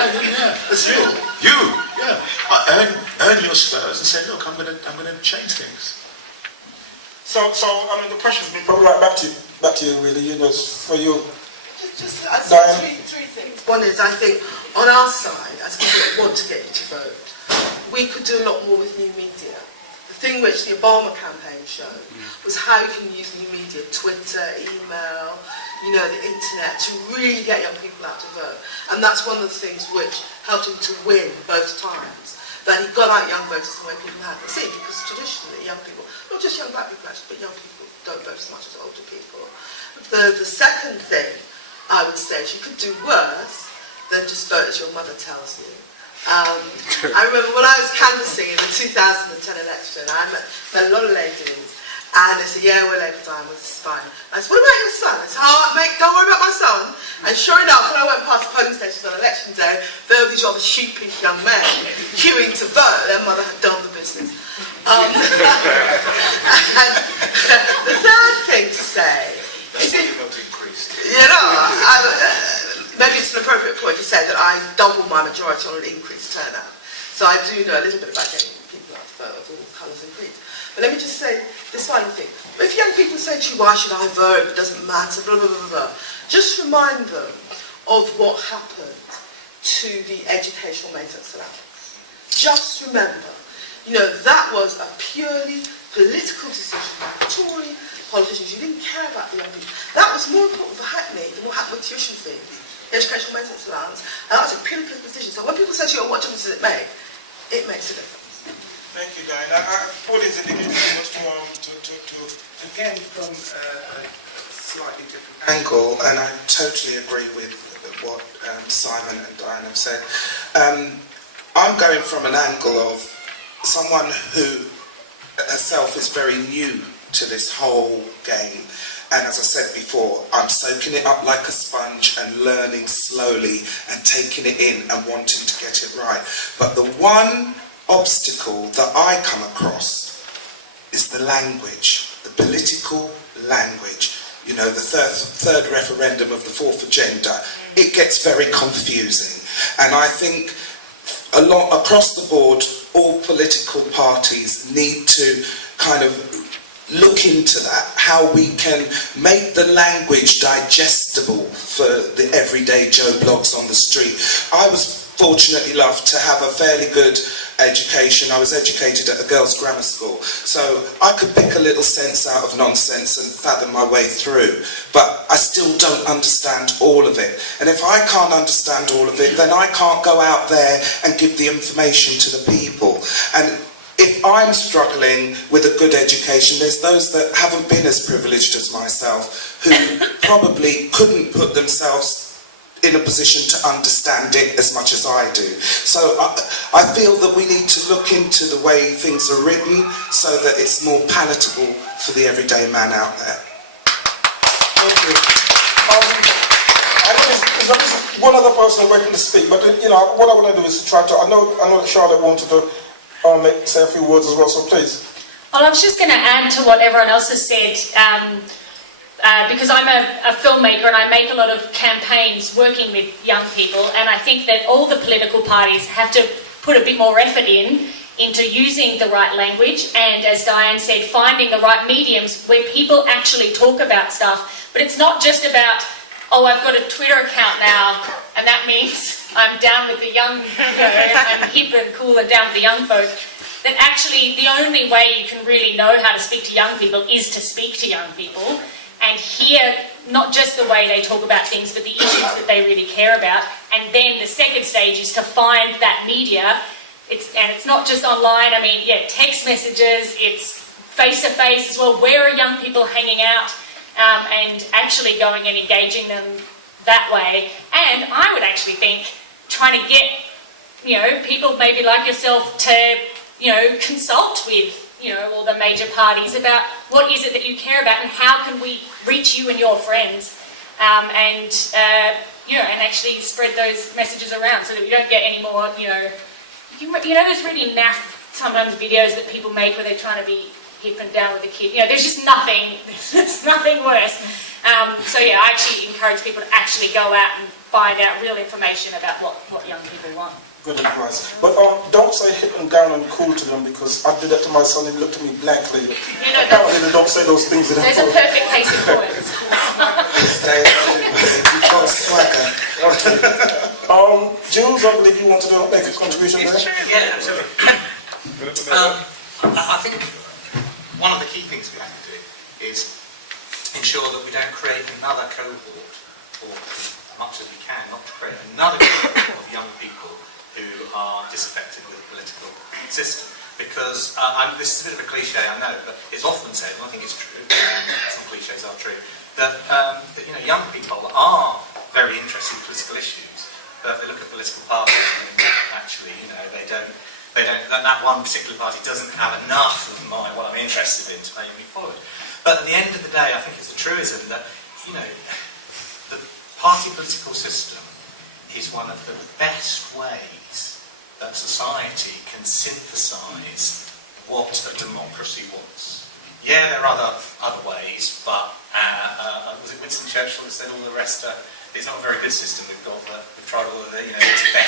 Yeah. That's you. You. Yeah. Earn your spurs and say, look, I'm gonna change things. So I mean, the pressure's been probably right back to you, really. You know, for you. I'd say three things. One is, I think, on our side, as people that want to get you to vote, we could do a lot more with new media. The thing which the Obama campaign showed was how you can use new media, Twitter, email, you know, the internet, to really get young people out to vote. And that's one of the things which helped him to win both times. That he got out young voters in a way people hadn't seen, because traditionally young people, not just young black people actually, but young people don't vote as much as older people. The second thing I would say is you could do worse than just vote as your mother tells you. I remember when I was canvassing in the 2010 election, I met a lot of ladies, and they said, yeah, we're Labour Diamond, it's fine. I said, what about your son? I said, oh, mate, don't worry about my son. And sure enough, when I went past the polling stations on election day, there were these rather sheepish young men queuing to vote. Their mother had done the business. And the third thing to say is it, you know, maybe it's an appropriate point to say that I doubled my majority on an increased turnout. So I do know a little bit about getting people out to vote of all colours and creeds. But let me just say this final thing. If young people say to you, why should I vote? It doesn't matter, blah, blah, blah, blah. Just remind them of what happened to the educational maintenance allowance. Just remember, you know, that was a purely political decision by Tory politicians. You didn't care about the young people. That was more important for Hackney than what happened with tuition fees, the educational maintenance allowance. And that was a purely political decision. So when people say to you, oh, what difference does it make? It makes a difference. Thank you, Diane. Paul is indicating much more to again from a slightly different angle, and I totally agree with what Simon and Diane have said. I'm going from an angle of someone who herself is very new to this whole game, and as I said before, I'm soaking it up like a sponge and learning slowly and taking it in and wanting to get it right. But the one obstacle that I come across is the language, the political language. You know, the third referendum of the fourth agenda, it gets very confusing. And I think a lot across the board, all political parties need to kind of look into that, how we can make the language digestible for the everyday Joe Bloggs on the street. I was fortunately lucky to have a fairly good education. I was educated at a girls' grammar school, so I could pick a little sense out of nonsense and fathom my way through, but I still don't understand all of it. And if I can't understand all of it, then I can't go out there and give the information to the people. And if I'm struggling with a good education, there's those that haven't been as privileged as myself who probably couldn't put themselves in a position to understand it as much as I do. So I feel that we need to look into the way things are written so that it's more palatable for the everyday man out there. Thank you. I know there's one other person waiting to speak, but you know what I want to do is to try to. I know that Charlotte wanted to say a few words as well, so please. Well, I was just going to add to what everyone else has said. Because I'm a filmmaker and I make a lot of campaigns working with young people, and I think that all the political parties have to put a bit more effort into using the right language and, as Diane said, finding the right mediums where people actually talk about stuff. But it's not just about, oh, I've got a Twitter account now and that means I'm down with the young, I'm hip and cool and down with the young folk. That actually the only way you can really know how to speak to young people is to speak to young people and hear not just the way they talk about things, but the issues that they really care about. And then the second stage is to find that media. It's not just online. I mean, yeah, text messages, it's face-to-face as well. Where are young people hanging out? And actually going and engaging them that way. And I would actually think trying to get, you know, people maybe like yourself to, you know, consult with, you know, all the major parties about what is it that you care about and how can we reach you and your friends you know, and actually spread those messages around so that we don't get any more, you know, those really naff sometimes videos that people make where they're trying to be hip and down with the kid. You know, there's just nothing, there's nothing worse So yeah, I actually encourage people to actually go out and find out real information about what young people want. Good advice. But don't say hip and down and cool to them, because I did that to my son and he looked at me blankly. You know, Apparently they don't say those things to them. there's a perfect case in point. You've got swagger. Jules, I believe you wanted to make a contribution there. Yeah, absolutely. I think one of the key things we have to do is ensure that we don't create another cohort, or as much as we can, not to create another cohort of young people who are disaffected with the political system. Because this is a bit of a cliche, I know, but it's often said, and I think it's true, some cliches are true, that young people are very interested in political issues, but they look at political parties and actually, they don't. That one particular party doesn't have enough of what I'm interested in to make me forward. But at the end of the day, I think it's a truism that the party political system is one of the best ways that society can synthesise what a democracy wants. Yeah, there are other ways, but was it Winston Churchill who said all the rest it's not a very good system we've got, but we've tried all of it's best